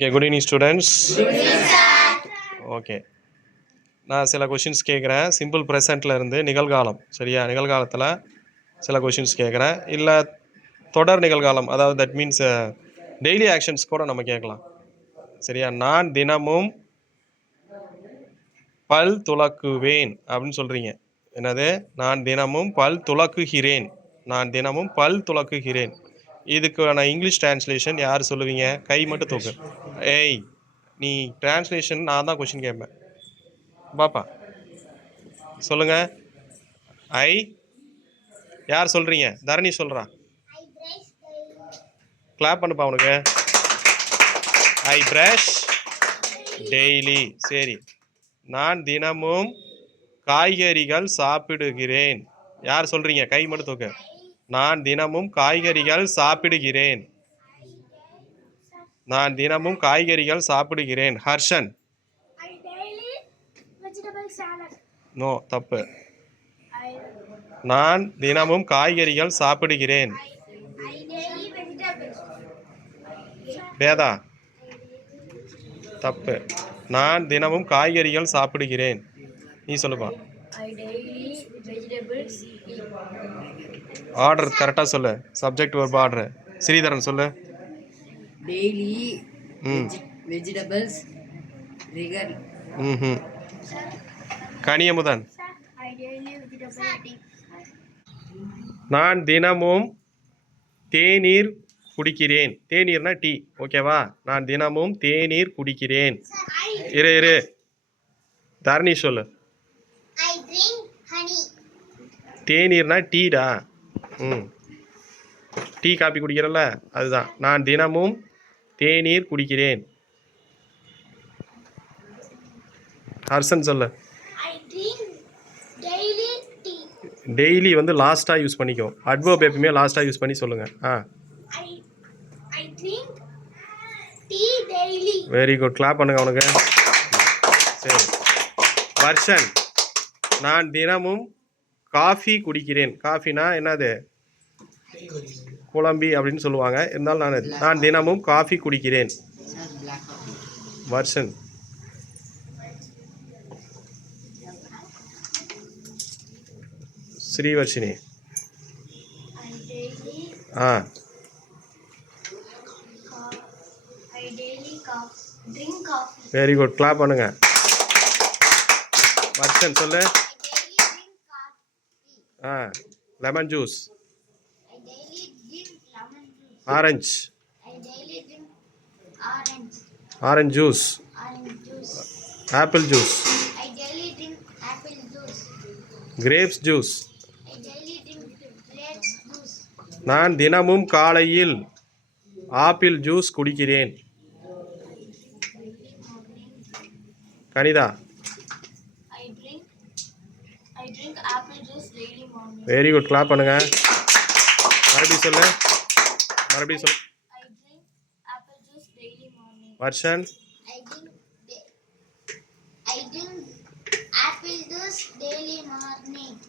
Okay, good evening students. Okay, நான் சில questions கேட்குறேன். சிம்பிள் ப்ரெசண்ட்டில் இருந்து நிகழ்காலம், சரியா? நிகழ்காலத்தில் சில கொஷின்ஸ் கேட்குறேன். இல்லை தொடர் நிகழ்காலம், அதாவது தட் மீன்ஸ் டெய்லி ஆக்ஷன்ஸ் கூட நம்ம கேட்கலாம், சரியா? நான் தினமும் பல் துலக்குவேன் அப்படின்னு சொல்கிறீங்க. என்னது? நான் தினமும் பல் துலக்குகிறேன். நான் தினமும் பல் துலக்குகிறேன். இதுக்கான இங்கிலீஷ் டிரான்ஸ்லேஷன் யார் சொல்லுவீங்க? கை மட்டும் தூக்கு. ஏய், நீ டிரான்ஸ்லேஷன் நான் தான் கொஷின் கேட்பேன். பாப்பா சொல்லுங்க. ஐ யார் சொல்றீங்க? தரணி சொல்றா. கிளாப் பண்ணுப்பா உனக்கு. ஐ பிரஷ் டெய்லி. சரி, நான் தினமும் காய்கறிகள் சாப்பிடுகிறேன். யார் சொல்றீங்க? கை மட்டும் தூக்கு. நான் தினமும் காய்கறிகள் சாப்பிடுகிறேன். நான் தினமும் காய்கறிகள் சாப்பிடுகிறேன். ஹர்ஷன். நோ, தப்பு. நான் தினமும் காய்கறிகள் சாப்பிடுகிறேன். வேதா, தப்பு. நான் தினமும் காய்கறிகள் சாப்பிடுகிறேன். நீ சொல்லுப்பா. ஆர்டர் கரெக்டாக சொல்லு. சப்ஜெக்ட் ஒரு ஆர்டர். ஸ்ரீதரன் சொல்லு. Daily vegetables regular. கனியமுதன். நான் தினமும் தேநீர் குடிக்கிறேன். தேநீர்னா டீ, ஓகேவா? நான் தினமும் தேநீர் குடிக்கிறேன். இரு தரணி சொல்லு. தேநீர்னா டீடா. டீ காப்பி குடிக்கிறல்ல, அதுதான். நான் தினமும் தேநீர் குடிக்கிறேன். ஹர்ஷன் சொல்லு. டெய்லி வந்து லாஸ்ட்டாக யூஸ் பண்ணிக்கோ. அட்வர்ப் எப்பவுமே லாஸ்ட்டாக யூஸ் பண்ணி சொல்லுங்க. Very good. கிளாப் பண்ணுங்க அவனுக்கு. சரி, வர்ஷன். நான் தினமும் காஃபி குடிக்கிறேன். காஃபினா என்னது? குழம்பி அப்படின்னு சொல்லுவாங்க. இருந்தாலும் நான் தினமும் காஃபி குடிக்கிறேன். Varshan. Srivarshini. Very good. Clap பண்ணுங்க. வர்ஷன் சொல்லு. Lemon juice. Orange. Orange juice. Apple juice. Grapes juice. நான் தினமும் காலையில் ஆப்பிள் ஜூஸ் குடிக்கிறேன். கனிதா. Very good. கிளாப் பண்ணுங்க. மறுபடியும் சொல்லு. வர்ஷன்.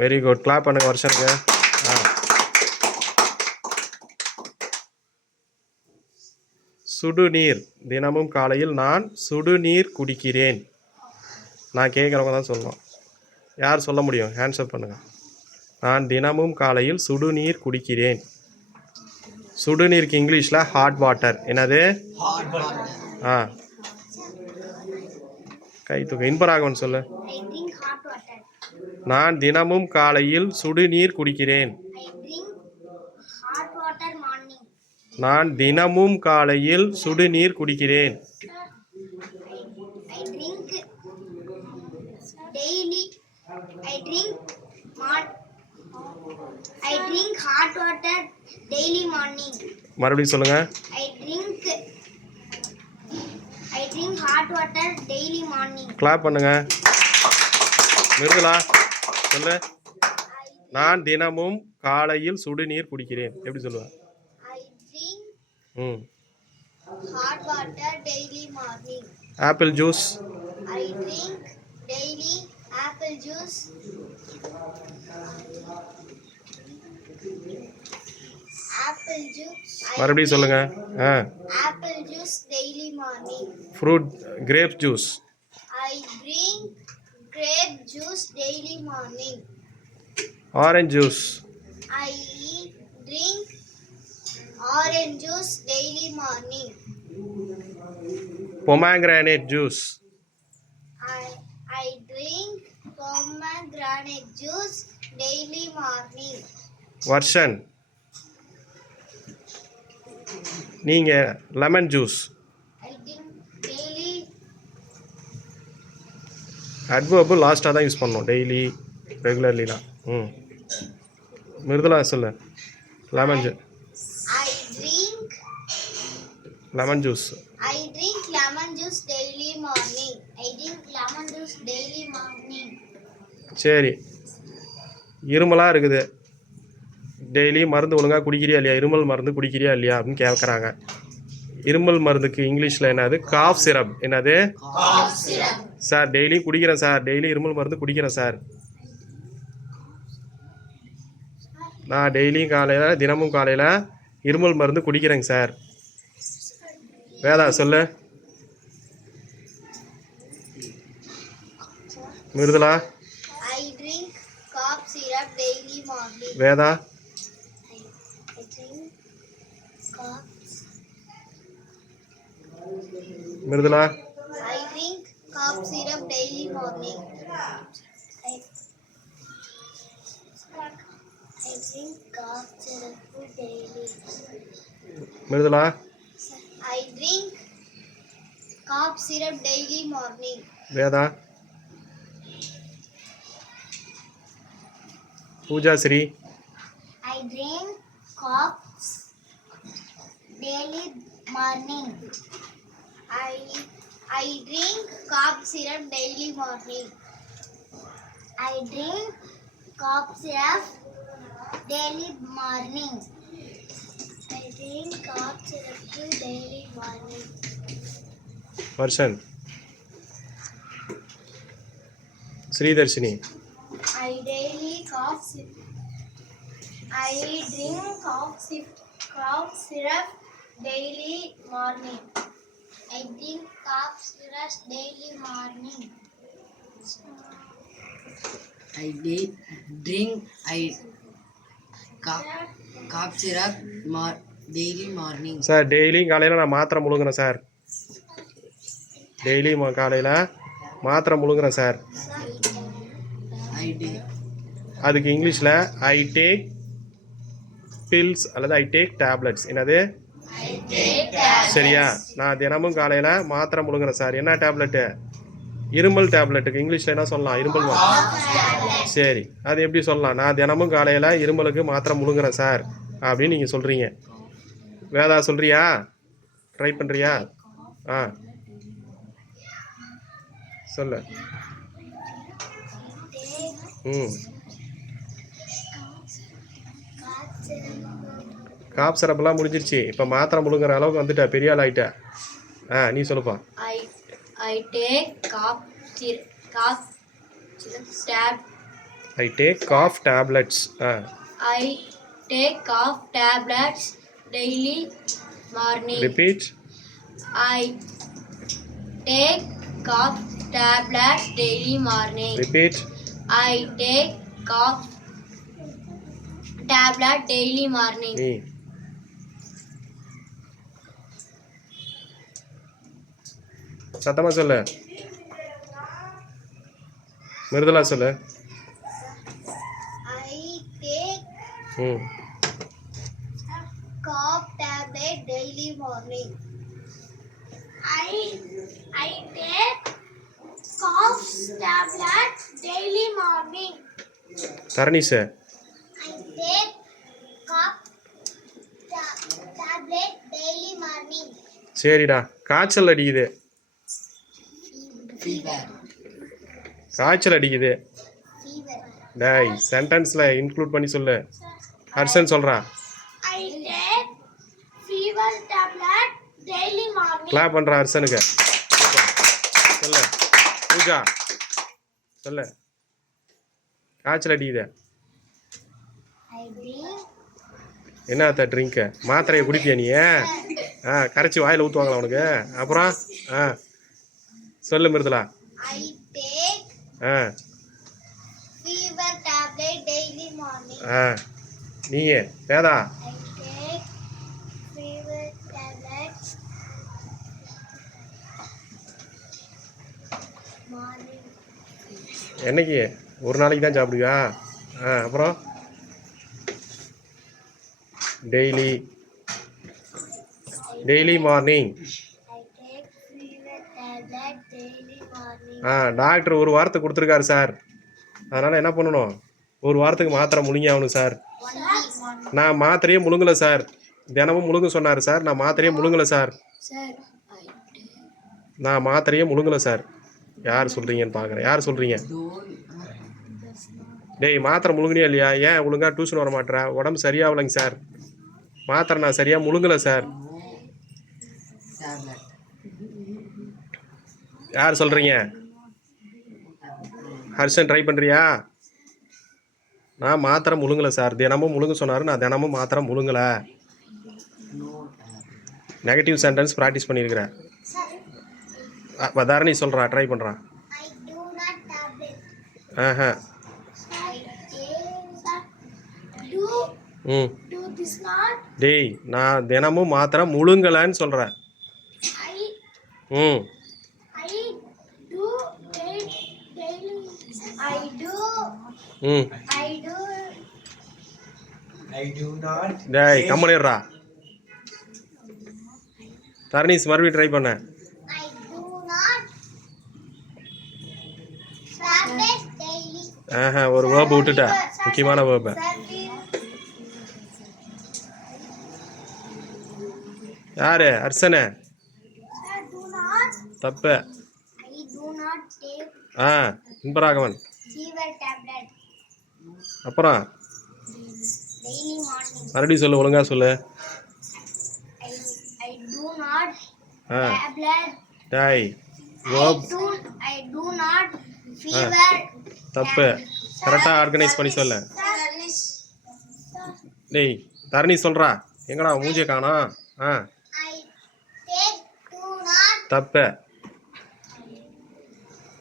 Very good. கிளாப் பண்ணுங்க வர்ஷனுக்கு. சுடுநீர். தினமும் காலையில் நான் சுடுநீர் குடிக்கிறேன். நான் கேட்குறவங்க தான் சொல்லணும். யார் சொல்ல முடியும்? ஹேண்ட்ஸ் அப் பண்ணுங்க. நான் தினமும் காலையில் சுடுநீர் குடிக்கிறேன். சுடுநீருக்கு இங்கிலீஷில் ஹாட் வாட்டர். என்னது? கை தூக்க. இன்பராகவன் சொல்லு. நான் தினமும் காலையில் சுடுநீர் குடிக்கிறேன். நான் தினமும் காலையில் சுடுநீர் குடிக்கிறேன். மறுபடியும் சொல்லுங்க. கிளாப் பண்ணுங்க. மிருதுலா சொல்லு. நான் தினமும் காலையில் சுடுநீர் குடிக்கிறேன். எப்படி சொல்லுவேன்? Apple juice. apple juice. மறுபடியும் சொல்லுங்க. Apple juice daily morning. Fruit grape juice. I drink grape juice daily morning. Orange juice. I drink orange juice daily morning. Pomegranate juice. I drink pomegranate juice daily morning. Varshan. நீங்கள் lemon juice. I drink daily. Adverb லாஸ்ட்டாக தான் use பண்ணணும், daily ரெகுலர்லிலாம். மிருதுலா சொல்லு. Lemon juice. I drink lemon juice. I drink lemon juice daily morning. I drink lemon juice daily morning. சரி, இருமலாக இருக்குது, daily மருந்து ஒழுங்காக குடிக்கிறியா இல்லையா, இருமல் மருந்து குடிக்கிறியா இல்லையா அப்படின்னு கேட்குறாங்க. இருமல் மருந்துக்கு இங்கிலீஷில் என்னது? Cough syrup. என்னது? சார் டெய்லி குடிக்கிறேன் சார், டெய்லி இருமல் மருந்து குடிக்கிறேன் சார். நான் டெய்லியும் காலையில், தினமும் காலையில் இருமல் மருந்து குடிக்கிறேங்க சார். வேதா சொல்லு. Mridula. I drink cough syrup daily morning. Veda. I drink cough. Mridula. I drink cough syrup daily morning. I drink cough syrup daily. Mridula. I drink cough syrup daily morning. Veda. Pooja Sri. I drink cough daily morning. I drink cough syrup daily morning. I drink cough syrup daily morning. I drink cough syrup daily morning. வர்ஷன். Sridharshini. I daily cough syrup. I drink cough syrup daily morning. I drink cough syrup daily morning. I drink cough syrup daily morning. Sir டெய்லியும் காலையில் நான் மாத்திரை முழுங்குறேன் sir. டெய்லியும் காலையில் மாத்திரை முழுங்குறேன் sir. அதுக்கு இங்கிலீஷில் I take bills அல்லது ஐ டேக் டேப்லெட்ஸ். என்னது? சரியா? நான் தினமும் காலையில் மாத்திரை முழுங்குறேன் சார். என்ன டேப்லெட்டு? இருமல் டேப்லெட்டுக்கு இங்கிலீஷில் என்ன சொல்லலாம்? இருமல். சரி, அது எப்படி சொல்லலாம்? நான் தினமும் காலையில் இருமலுக்கு மாத்திரை முழுங்குறேன் சார் அப்படின்னு நீங்கள் சொல்கிறீங்க. வேதா சொல்கிறியா? ட்ரை பண்ணுறியா? சொல்லு. காப் சிரப்லாம் முடிஞ்சிருச்சு, இப்போ மாத்திரை முழுங்குற அளவுக்கு வந்துட்ட, பெரிய ஆள் ஆகிட்ட. நீ சொல்லுப்பா. I take cough tablets. I take cough tablets daily morning. Repeat. I take cough tablets daily morning. Repeat. I take cough tablet daily morning. சத்தமா சொல்லு. மிருதுலா சொல்லு. I take cough tablet daily morning. I take cough tablet daily morning. தரணிஷ். I take cough tablet daily morning. சரிடா, காய்ச்சல் அடிக்குது. Fever. காய்ச்சல் அடிக்குது. டேய், சென்டென்ஸில் include பண்ணி சொல்லு. ஹர்ஷன் சொல்கிறான். I take fever tablet daily morning. Clap பண்ணுறான் ஹர்ஷனுக்கு. சொல்லு. பூஜா சொல்லு. காய்ச்சல் அடிக்குது. I drink என்னத்த ட்ரிங்க்கு மாத்திரையை குடிப்பியா நீ? கரைச்சி வாயில் ஊற்றுவாங்களா உனக்கு? அப்புறம் சொல்லு Mridula. I take ah fever tablet daily morning. நீயே Veda? I take fever tablets morning. என்னைக்கு? ஒரு நாளைக்கு தான் சாப்பிடுவியா? அப்புறம் daily morning. I take fever tablet daily morning. Doctor ஒரு வாரத்துக்கு கொடுத்துருக்காரு சார். அதனால் என்ன பண்ணணும்? ஒரு வாரத்துக்கு மாத்திரை முழுங்கி ஆகணும் சார். நான் மாத்திரையே முழுங்கலை சார். தினமும் முழுங்க சொன்னார் சார். நான் மாத்திரையே முழுங்கலை சார். Sir, நான் மாத்திரையே முழுங்கலை சார். யார் சொல்கிறீங்கன்னு பார்க்குறேன். யார் சொல்கிறீங்க? டேய் மாத்திரை முழுங்கினியா இல்லையா? ஏன் ஒழுங்கா டியூஷன் வர மாட்டேற? உடம்பு சரியாகலைங்க சார். மாத்திரை நான் சரியாக முழுங்கலை சார். tablet. யார் சொல்கிறீங்க? ஹர்ஷன் ட்ரை பண்ணுறியா? நான் மாத்திரை முழுங்கலை சார். தினமும் முழுங்க சொன்னார். நான் தினமும் மாத்திரை முழுங்கலை. No tablet. Negative sentence practice பண்ணியிருக்கிறேன். தரணி சொல்கிறா, ட்ரை பண்ணுறான். I do not tablet. Aha. I take do this not. டேய் நான் தினமும் மாத்திரை முழுங்கலைன்னு சொல்கிறேன். I ம் I do daily. I do ம் I do I do not டேய் கம்மனிடுறா. தரணீஸ் மறுபடியும் ட்ரை பண்ண. I do not tablet daily. ஒரு வேர்பு விட்டுட்டேன். முக்கியமான வேர்பு. யாரு? ஹர்ஷனு. Sir, do not. தப்பு. I do not take இன்பராகவன். fever tablet அப்புறம் daily morning. மறுபடியும் சொல்லு, ஒழுங்கா சொல்லு. I do not tablet. டேய் verb I do not fever. தப்பு. கரெக்டாக ஆர்கனைஸ் பண்ணி சொல்லு. டேய் தரணி சொல்கிறா. எங்கடா மூஞ்சியை காணோம்? I take do not. தப்பு.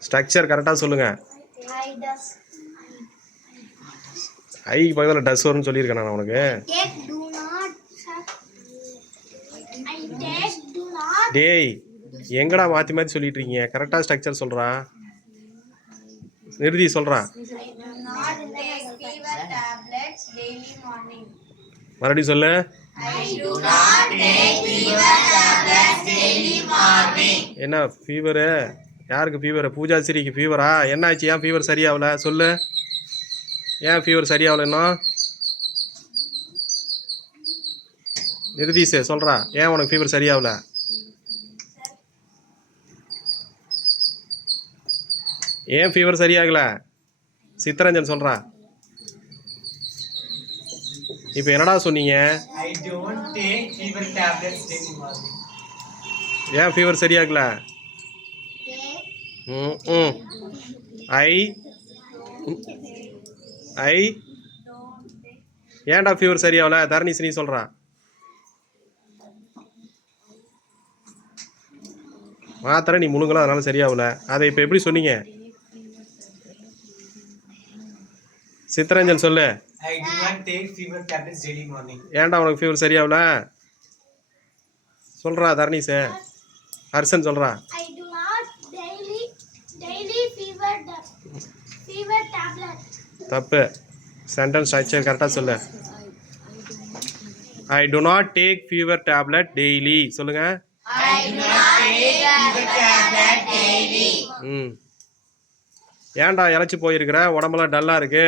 ஸ்ட்ரக்சர் கரெக்டாக சொல்லுங்கள். I does ஐக்கு பக்கத்தில் டஸ் வரும்னு சொல்லியிருக்கேன் நான் உனக்கு. take do not. I take do not. டேய் எங்கடா மாற்றி மாற்றி சொல்லிட்டு இருக்கீங்க? கரெக்டாக ஸ்ட்ரக்சர் சொல்கிறா. நிறுதி சொல்கிறான். Not take fever tablets daily morning. மறுபடியும் சொல்லு. I do not take fever tablets daily morning. என்ன ஃபீவரு? யாருக்கு ஃபீவரு? பூஜாசிரிக்கு ஃபீவரா? என்னாச்சு? ஏன் ஃபீவர் சரியாகல? சொல்லு. ஏன் ஃபீவர் சரியாகல இன்னும்? நிருதீஷ் சொல்கிறா. ஏன் உனக்கு ஃபீவர் சரியாகல? ஏன் ஃபீவர் சரியாகல? சித்தரஞ்சன் சொல்கிறா. இப்போ என்னடா சொன்னீங்க? I don't take fever tablets daily morning. ஏன் ஃபீவர் சரியாகல? ஐ ஐ ஏன்டா ஃபீவர் சரியாகல? தரணீஸ் நீ சொல்கிறா. மாத்திரை நீ முழுங்கலாம், அதனால சரியாகல. அதை இப்போ எப்படி சொன்னீங்க? சித்தரஞ்சன் சொல்லு. I do not take fever tablets daily morning. ஏன்டா உனக்கு ஃபீவர் சரியாகல? சொல்கிறா தரணீஸு. ஹர்ஷன் சொல்கிறா. I do not daily fever tablet. தப்பு. சென்டென்ஸ் ஸ்ட்ரக்சர் கரெக்டாக சொல்லு. I do not take fever tablet daily. சொல்லுங்க. I do not take fever tablet daily. ஏன்டா இழைச்சி போயிருக்கிற? உடம்பெல்லாம் டல்லாக இருக்கு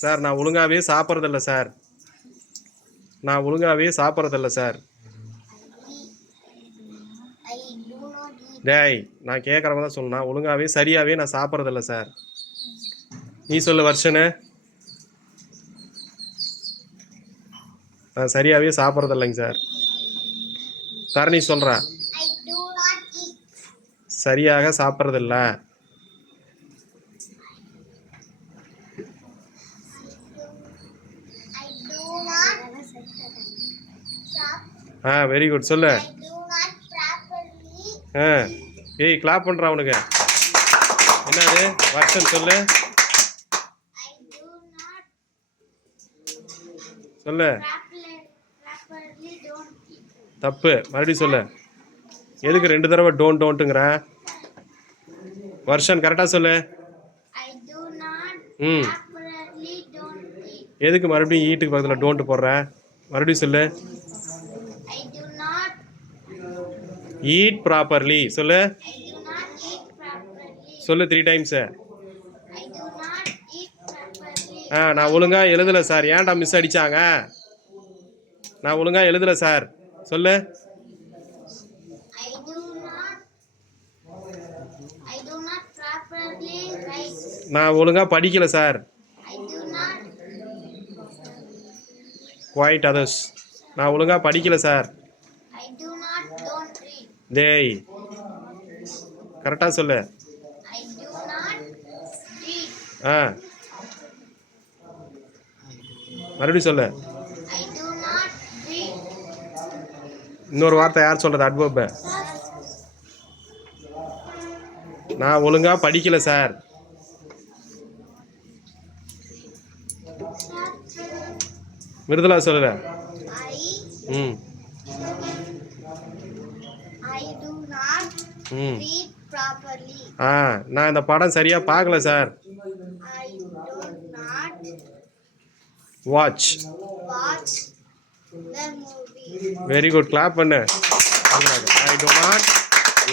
சார். நான் ஒழுங்காகவே சாப்பிட்றதில்ல சார். நான் ஒழுங்காகவே சாப்பிட்றதில்ல sir. I do not eat. டேய் நான் கேட்குறவங்க தான் சொல்லணும். ஒழுங்காகவே சரியாகவே நான் சாப்பிட்றதில்ல சார். நீ சொல்லு வர்ஷனு. நான் சரியாகவே சாப்பிட்றதில்லைங்க சார். தரணி சொல்கிறேன். I do not eat. சரியாக சாப்பிட்றதில்ல. I do not very good சொல்லு. I do not properly. ஏய் கிளாப் பண்ணுறான் அவனுக்கு. என்னது வருஷன் சொல்லு. I do not சொல்லு. properly don't eat. தப்பு. மறுபடியும் சொல்லு. எதுக்கு 2 தடவை டோன்ட்டுங்கிற? வருஷன் கரெக்டாக சொல்லு. I do not ம் properly don't eat. எதுக்கு மறுபடியும் ஈட்டுக்கு பக்கத்தில் டோன்ட்டு போடுற? மறுபடியும் சொல்லு. I do not eat properly சொல்லு. eat properly. சொல்லு 3 times. I do not eat properly. நான் ஒழுங்காக எழுதலை சார். ஏன்டா மிஸ் அடித்தாங்க? நான் ஒழுங்காக எழுதலை சார். சொல்லு. I do not properly write. நான் ஒழுங்காக படிக்கலை sir. I do not quite others. நான் ஒழுங்காக படிக்கலை சார். don't read. டேய் கரெக்டாக சொல்லு. I do not read. மறுபடியும் சொல்லு. I do not read. இன்னொரு வார்த்தை யார் சொல்கிறது? அட்வர்பு. நான் ஒழுங்காக படிக்கலை சார். மிருதுலா சொல்லல. ம் I do not ம் read properly. நான் இந்த படம் சரியாக பார்க்கல sir. I do not watch. watch the movie. Very good. Clap பண்ணு. I do not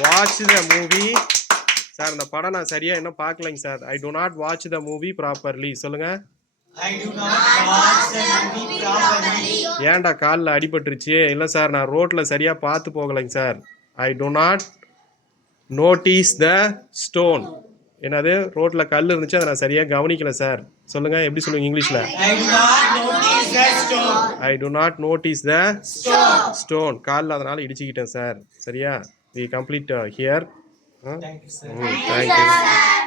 watch the movie. Sir இந்த படம் நான் சரியாக இன்னும் பார்க்கலைங்க sir. I do not watch the movie properly. சொல்லுங்கள். I do not watch the movie properly. ஏன்டா காலில் அடிபட்டுருச்சு? இல்லை சார் நான் ரோட்டில் சரியாக பார்த்து போகலைங்க sir. I do not notice the stone. என்னது ரோட்டில் கல் இருந்துச்சு அதை நான் சரியாக கவனிக்கலை சார். சொல்லுங்கள் எப்படி சொல்லுங்க இங்கிலீஷில்? I do not notice the stone. I do not notice the stone. காலில் அதனால் இடிச்சுக்கிட்டேன் சார். சரியா? we complete here. Thank you, sir. Thank you.